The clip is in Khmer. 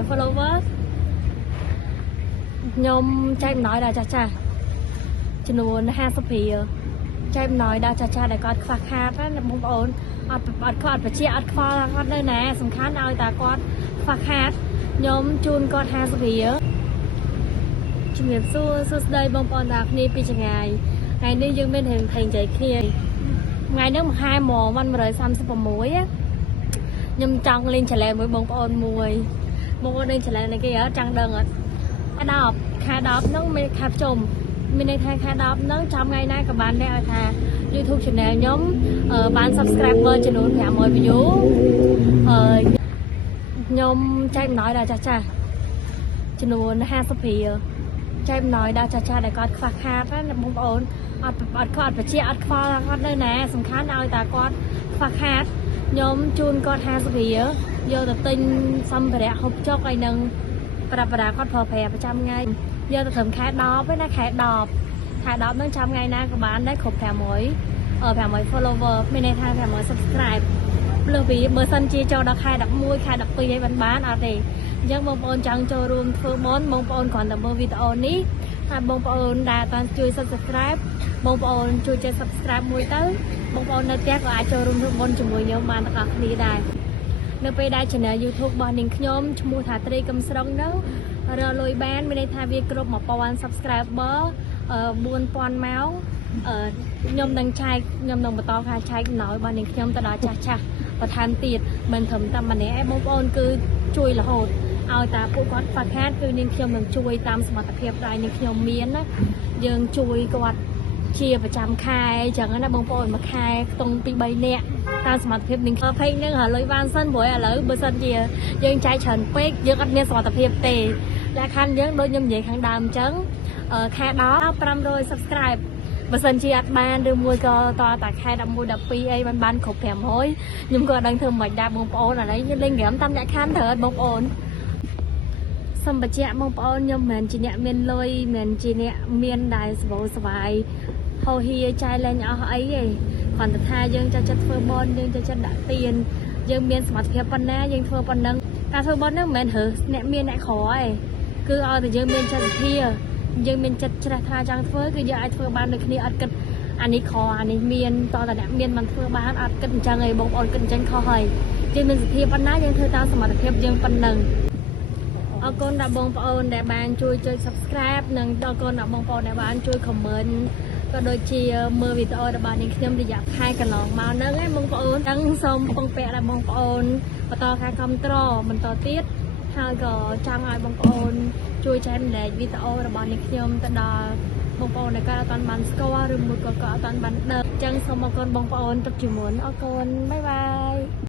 500 follower ខ្ញុំចែកអំណោយដល់ចាស់ចាស់ចំនួន50រៀលចែកអំណោយដល់ចាស់ចាស់ដែលគាត់ខ្វះខាតណាបងប្អូនអត់ខ្វះអត់បជាអត់ខ្វល់គាត់នៅណាសំខាន់ឲ្យតែគាត់ខ្វះខាតខ្ញុំជូនគាត់50រៀលជំរាបសួរសួស្តីបងប្អូនទាំងគ្នាពីចម្ងាយថ្ងៃនេះយើងមានរឿងនិយាយគ្នាថ្ងៃនេះមហាម៉វ៉ាន់136ខ្ញុំចង់លេងចលែមួយបងប្អូនមួយបងប្អូនលេងចលែនេះគេអត់ចង់ដឹងអត់ខែ10ហ្នឹងមានខែប្រជុំមានន័យថាខែ10ហ្នឹងចាំថ្ងៃណាក៏បានដែរឲ្យថា YouTube Channel ខ្ញុំបាន subscriber ចំនួន500 view ខ្ញុំចែកអំណោយដល់ចាស់ចាស់ចំនួន50រៀលចែកអំណោយដល់ចាស់ចាស់ដែលគាត់ខ្វះខាតណាបងប្អូនអត់ខ្វះអត់បជាអត់ខ្វល់គាត់នៅណាសំខាន់ឲ្យតែគាត់ខ្វះខាតខ្ញុំជូនគាត់50រៀលយកទៅទិញសម្ភារៈហូបចុកឲ្យនឹងប្រាប់គាត់ប្រើប្រាស់ប្រចាំថ្ងៃយកទៅត្រឹមខែ10ឯណាខែ10ហ្នឹងចាំថ្ងៃណាក៏បានដែរគ្រប់500 follower មានន័យថា500 subscribe លើសពីបើសិនជាចូលដល់ខែ11ខែ12ហើយបានអត់ទេអញ្ចឹងបងប្អូនចង់ចូលរួមធ្វើបុណ្យបងប្អូនគ្រាន់តែមើលវីដេអូនេះហើយបងប្អូនដែលអត់ជួយ subscribe បងប្អូនជួយចុច subscribe មួយទៅបងប្អូននៅផ្ទះក៏អាចចូលរួមធ្វើបុណ្យជាមួយខ្ញុំបានទាំងអស់គ្នាដែរនៅពេលដែល channel YouTube របស់នាងខ្ញុំឈ្មោះថាត្រីកំស្រុងហ្នឹងរលុយបានមានន័យថាវាគ្រប់ 1000 subscriber 4000ម៉ោងខ្ញុំនឹងបន្តការចែកអំណោយរបស់នាងខ្ញុំទៅដល់ចាស់ចាស់បន្ថែមទៀតមិនត្រឹមតែម្នាក់ឯងបងប្អូនគឺជួយរហូតឲ្យតែពួកគាត់ខ្វះខាតគឺនាងខ្ញុំនឹងជួយតាមសមត្ថភាពដែលនាងខ្ញុំមានណាយើងជួយគាត់ជាប្រចាំខែអញ្ចឹងណាបងប្អូនមួយខែខ្ទង់ពី3នាក់តាមសមត្ថភាពនាងភ័យនឹងរលុយបានសិនព្រោះឥឡូវបើសិនជាយើងចែកច្រើនពេកយើងអត់មានសមត្ថភាពទេលក្ខខណ្ឌយើងដូចខ្ញុំនិយាយខាងដើមអញ្ចឹងខែ10 500 subscribe បើសិនជាអត់បានឬមួយក៏តតែខែ11 12អីបានគ្រប់500ខ្ញុំក៏អត់ដឹងធ្វើមិនដែរបងប្អូនឥឡូវយើងលេងហ្គេមតាមលក្ខខណ្ឌត្រូវបងប្អូនសម្បជៈបងប្អូនខ្ញុំមិនមែនជាអ្នកមានលុយមិនមែនជាអ្នកមានដែលស្វាយហោហៀចាយលេងអស់អីទេគ្រាន់តែថាយើងចូលចិត្តធ្វើបនយើងចូលចិត្តដាក់ទៀនយើងមានសមត្ថភាពប៉ុណ្ណាយើងធ្វើប៉ុណ្ណឹងការធ្វើបនហ្នឹងមិនមែនរើសអ្នកមានអ្នកក្រទេគឺឲ្យតែយើងមានចិត្តសទ្ធាយើងមានចិត្តជ្រះថ្លាចង់ធ្វើគឺយើងអាចធ្វើបានដូចគ្នាអត់គិតអានេះខអានេះមានតតែអ្នកមានមិនធ្វើបានអត់គិតអញ្ចឹងឯងបងប្អូនគិតអញ្ចឹងខុសហើយយើងមានសទ្ធាប៉ុណ្ណាយើងធ្វើតាមសមត្ថភាពយើងប៉ុណ្ណឹងអរគុណដល់បងប្អូនដែលបានជួយចុច subscribe និងអរគុណដល់បងប្អូនដែលបានជួយ comment ក៏ដូចជាមើលវីដេអូរបស់នាងខ្ញុំរយៈខែកន្លងមកហ្នឹងឯងបងប្អូនទាំងសូមពងពាក់ដល់បងប្អូនបន្តការគាំទ្របន្តទៀតហើយក៏ចង់ឲ្យបងប្អូនជួយចែករំលែកវីដេអូរបស់នាងខ្ញុំទៅដល់បងប្អូនដែលគាត់អត់ទាន់បានស្គាល់ឬមួយក៏គាត់អត់ទាន់បានដឹងអញ្ចឹងសូមអរគុណបងប្អូនទុកជាមុនអរគុណបាយបាយ